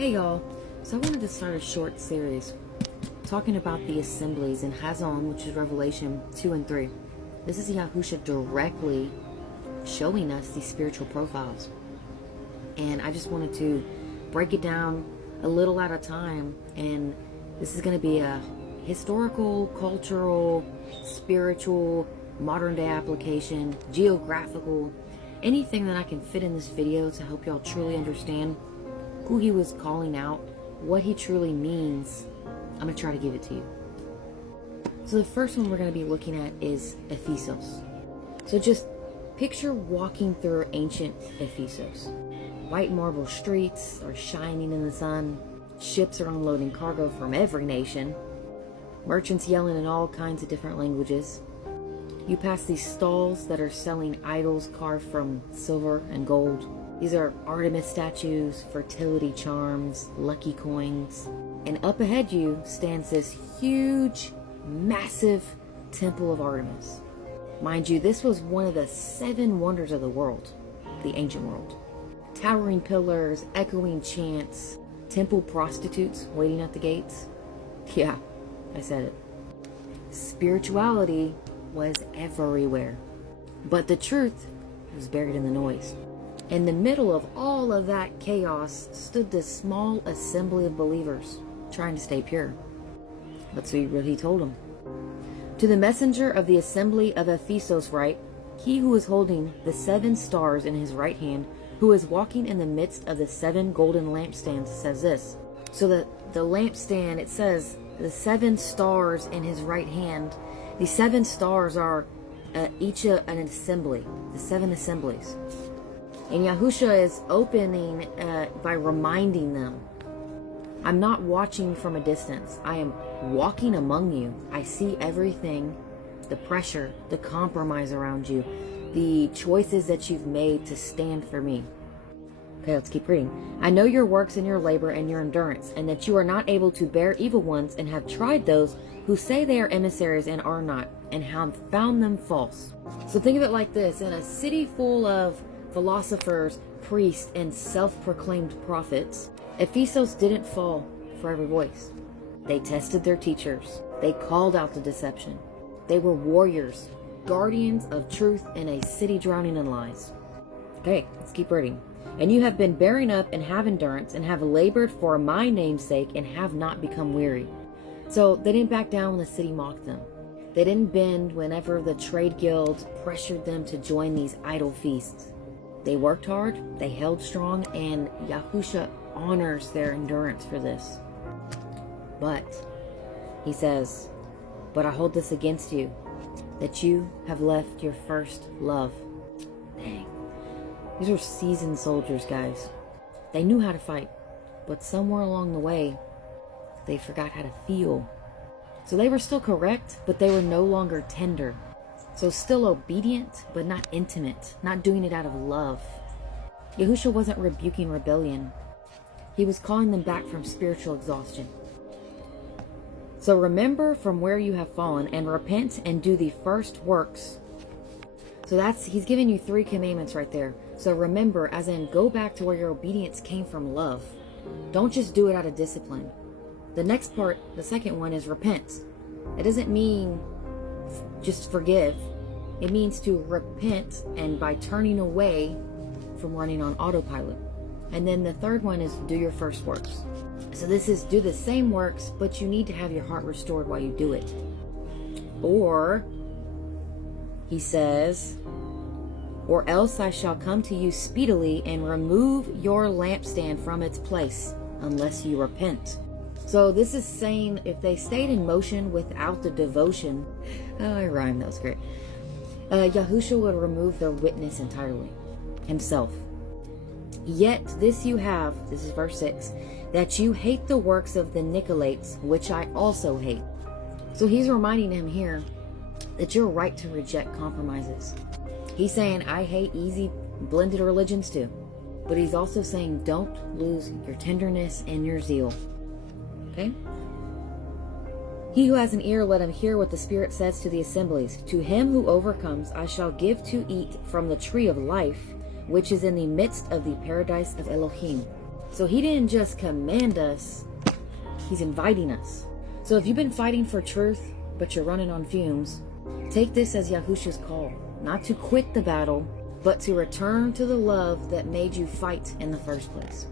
Hey y'all, so I wanted to start a short series talking about the Assemblies in Ḥazon, which is Revelation 2 and 3. This is Yahusha directly showing us these spiritual profiles. And I just wanted to break it down a little at a time. And this is going to be a historical, cultural, spiritual, modern day application, geographical, anything that I can fit in this video to help y'all truly understand who he was calling out, what he truly means. I'm going to try to give it to you. So the first one we're going to be looking at is Ephesos. So just picture walking through ancient Ephesos. White marble streets are shining in the sun. Ships are unloading cargo from every nation. Merchants yelling in all kinds of different languages. You pass these stalls that are selling idols carved from silver and gold. These are Artemis statues, fertility charms, lucky coins. And up ahead you stands this huge, massive temple of Artemis. Mind you, this was one of the 7 wonders of the world, the ancient world. Towering pillars, echoing chants, temple prostitutes waiting at the gates. Yeah, I said it. Spirituality was everywhere. But the truth was buried in the noise. In the middle of all of that chaos stood this small assembly of believers trying to stay pure. Let's read what he told them. To the messenger of the Assembly of Ephesos write, he who is holding the 7 stars in his right hand, who is walking in the midst of the 7 golden lampstands, says this. So the lampstand, it says the 7 stars in his right hand. These 7 stars are each an assembly, the 7 assemblies. And Yahusha is opening by reminding them, I'm not watching from a distance. I am walking among you. I see everything, the pressure, the compromise around you, the choices that you've made to stand for me. Okay, let's keep reading. I know your works and your labor and your endurance, and that you are not able to bear evil ones, and have tried those who say they are emissaries and are not, and have found them false. So think of it like this. In a city full of philosophers, priests, and self-proclaimed prophets, Ephesos didn't fall for every voice. They tested their teachers. They called out the deception. They were warriors, guardians of truth in a city drowning in lies. Okay, let's keep reading. And you have been bearing up and have endurance and have labored for my name's sake and have not become weary. So they didn't back down when the city mocked them. They didn't bend whenever the trade guilds pressured them to join these idol feasts. They worked hard, they held strong, and Yahusha honors their endurance for this. But, he says, but I hold this against you, that you have left your first love. Dang. These were seasoned soldiers, guys. They knew how to fight, but somewhere along the way, they forgot how to feel. So they were still correct, but they were no longer tender. So still obedient, but not intimate, not doing it out of love. Yahusha wasn't rebuking rebellion. He was calling them back from spiritual exhaustion. So remember from where you have fallen and repent and do the first works. So he's giving you 3 commandments right there. So remember, as in go back to where your obedience came from love. Don't just do it out of discipline. The next part, the second one, is repent. It doesn't mean just forgive. It means to repent, and by turning away from running on autopilot. And then the third one is do your first works. So this is do the same works, but you need to have your heart restored while you do it. Or, he says, or else I shall come to you speedily and remove your lampstand from its place, unless you repent. So this is saying if they stayed in motion without the devotion, oh, I rhymed, that was great. Yahusha would remove their witness entirely, himself. Yet this you have, this is verse 6, that you hate the works of the Nicolaitans, which I also hate. So he's reminding him here that you're right to reject compromises. He's saying, I hate easy blended religions too. But he's also saying, don't lose your tenderness and your zeal. Okay? He who has an ear, let him hear what the Spirit says to the assemblies. To him who overcomes, I shall give to eat from the tree of life, which is in the midst of the paradise of Elohim. So he didn't just command us, he's inviting us. So if you've been fighting for truth, but you're running on fumes, take this as Yahusha's call, not to quit the battle, but to return to the love that made you fight in the first place.